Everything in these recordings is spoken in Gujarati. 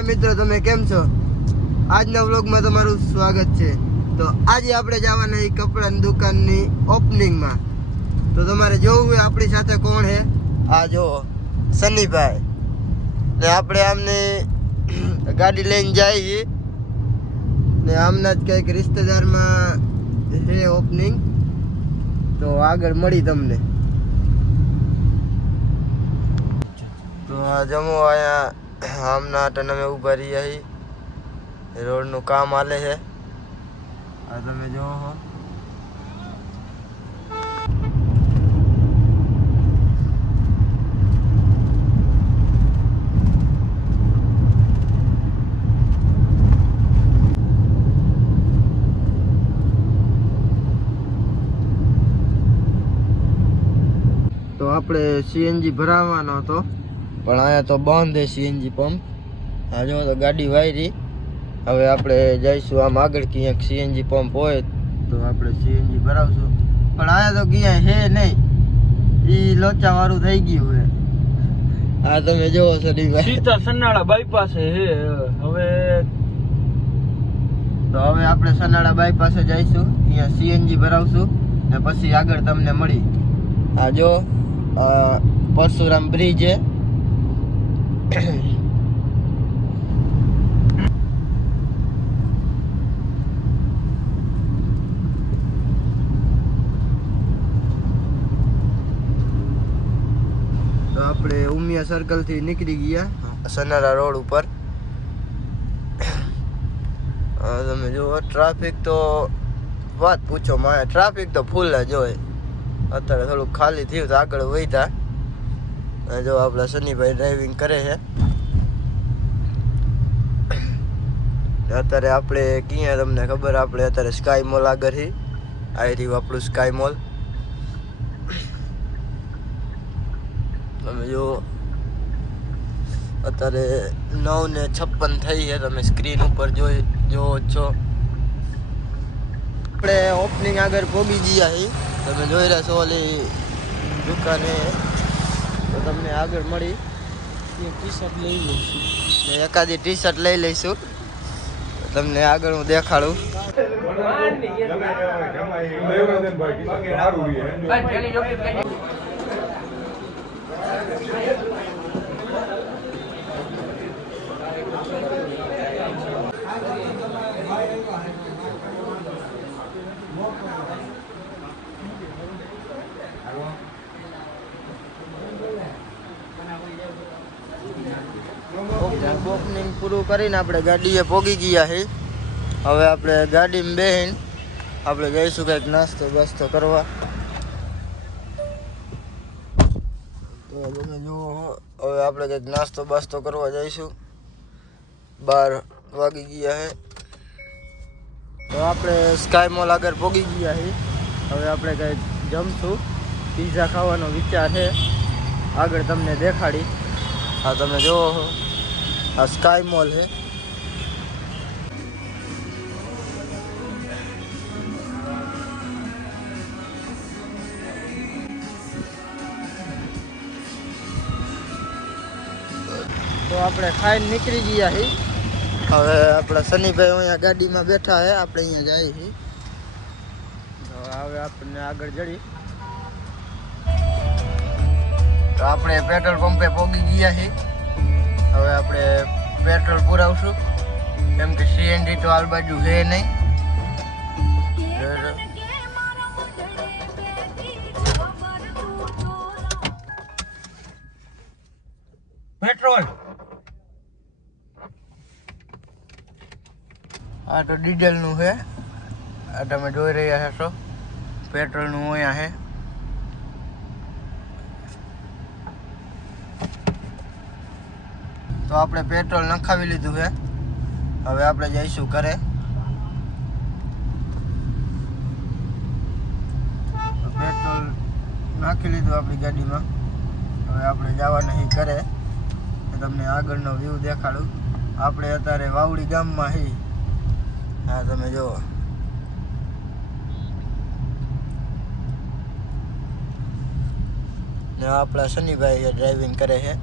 મારા મિત્રો, તમે કેમ છો? આજના વ્લોગમાં તમારું સ્વાગત છે. તો આજે આપણે જવાના એ કપડાની દુકાનની ઓપનિંગમાં. તો તમારે જોવું હોય આપણી સાથે કોણ છે. આ જો સનીભાઈ ને આપણે આમને ગાડી લઈને જઈએ ને આમના જ કંઈક રિશ્તેદારમાં છે ઓપનિંગ. તો આગળ મળી તમને. તો આ જમો અહીંયા આમના આટન અમે ઊભા રહ્યા છીએ. રોડનું કામ હાલે છે. આ તમે જોવો છો. તો આપણે સીએનજી ભરાવવાનો હતો પણ અહીંયા તો બંધ છે સીએનજી પંપ. આ જો તો ગાડી વાયરી. હવે આપણે જઈશું આમ આગળ ક્યાંક સીએનજી પંપ હોય તો આપણે સીએનજી ભરાવશું. પણ અહીંયા તો ક્યાંય હે નહીં, ઈ લોચા વાળું થઈ ગયું હે. આ તમે જોવો છો સીતા સન્નાળા બાયપાસ હે હવે. તો હવે આપણે સન્નાળા બાયપાસે જઈશું, અહીંયા સીએનજી ભરાવશું ને પછી આગળ તમને મળી. આ જો પરશુરામ બ્રિજ છે. તો આપણે ઉમિયા સર્કલ થી નીકળી ગયા સનારા રોડ ઉપર. તમે જુઓ ટ્રાફિક તો વાત પૂછો માં, ટ્રાફિક તો ફૂલ જ હોય. અત્યારે થોડુંક ખાલી થયું તો આગળ વધ્યા. જો આપણા સનીભાઈ ડ્રાઇવિંગ કરે છે. અત્યારે આપણે ક્યાં તમને ખબર, આપણે અત્યારે સ્કાય મોલ આગળ હી. આ રહ્યું આપણું સ્કાય મોલ. તમે જો અત્યારે 9:56 થઈ છે. તમે સ્ક્રીન ઉપર જોવો છો. આપણે ઓપનિંગ આગળ પહોંચી ગયા છીએ. તમે જોઈ રહ્યા છો ઓલી દુકાને. તો તમને આગળ મળી ટી શર્ટ લઈ લઈશું ને એકાદી ટી શર્ટ લઈ લઈશું. તમને આગળ હું દેખાડું. ઓપનિંગ પૂરું કરીને આપણે ગાડીએ પહોંચી ગયા છે. હવે આપણે ગાડીમાં બેહીને આપણે જઈશું કંઈક નાસ્તો બાસ્તો કરવા. તો તમે જુઓ, હવે આપણે કંઈક નાસ્તો બાસ્તો કરવા જઈશું. 12 વાગી ગયા છે. તો આપણે સ્કાય મોલ આગળ પહોંચી ગયા છીએ. હવે આપણે કંઈક જમશું. પિઝા ખાવાનો વિચાર છે. આગળ તમને દેખાડી. હા તમે જુઓ છો, આ સ્કાય મોલ છે. તો આપણે ખાઈને નીકળી ગયા છીએ. હવે આપણા સનીભાઈ અહીંયા ગાડીમાં બેઠા છે, આપણે અહીંયા જઈએ છીએ. તો હવે આપણને આગળ જડી. તો આપણે પેટ્રોલ પંપે પહોંચી ગયા છીએ. હવે આપણે પેટ્રોલ પુરાવશું કેમ કે સીએનજી તો આ બાજુ છે નહીં. પેટ્રોલ આ તો ડીઝલનું છે. આ તમે જોઈ રહ્યા હશો. પેટ્રોલનું અહીંયા છે. તો આપણે પેટ્રોલ નખાવી લીધું છે. હવે આપણે જઈશું ઘરે. પેટ્રોલ નાખી લીધું આપણી ગાડીમાં. હવે આપણે જવાના અહીં ઘરે. તમને આગળનો વ્યૂ દેખાડું. આપણે અત્યારે વાવડી ગામમાં છીએ. હા તમે જુઓ. ને આપણા સનીભાઈ ડ્રાઇવિંગ કરે છે.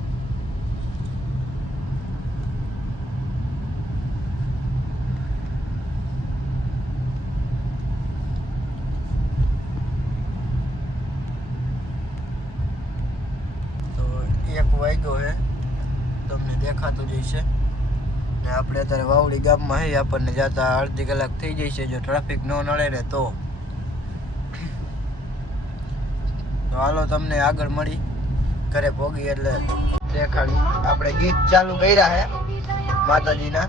વાગ્યો છે, તમને દેખાતું જ હશે. ને આપણે અત્યારે વાવડી ગામમાં હે, આપણને જતા અડધી કલાક થઈ જશે જો ટ્રાફિક ન નડે ને તો. હાલો તમને આગળ મળી ઘરે પોગી એટલે દેખાડી. આપણે ગીત ચાલુ કર્યા હે માતાજીના.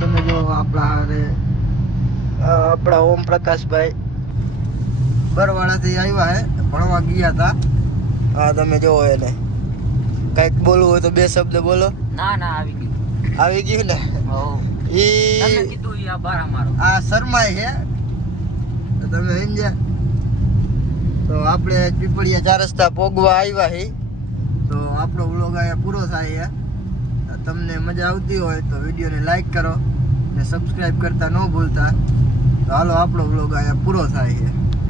તમે જો આપણા ઓમ પ્રકાશભાઈ બરવાડાથી આવ્યા હે, ભણવા ગયા હતા. હા તમે જોવો એને કઈક બોલવું હોય તો બે શબ્દ બોલો. ના ના આવી ગયું. આવી ગયું ને. તમે કીધું ઈ આ બાર અમારો. આ શર્માય છે તો તમે સમજ્યા. તો આપણે પીપળિયા ચાર રસ્તા પોગવા આવ્યા હી. તો આપણો વ્લોગ અહીંયા પૂરો થાય છે. તમને મજા આવતી હોય તો વિડીયોને લાઈક કરો ને સબસ્ક્રાઇબ કરતા ન ભૂલતા. તો હાલો આપણો વ્લોગ અહીંયા પૂરો થાય છે.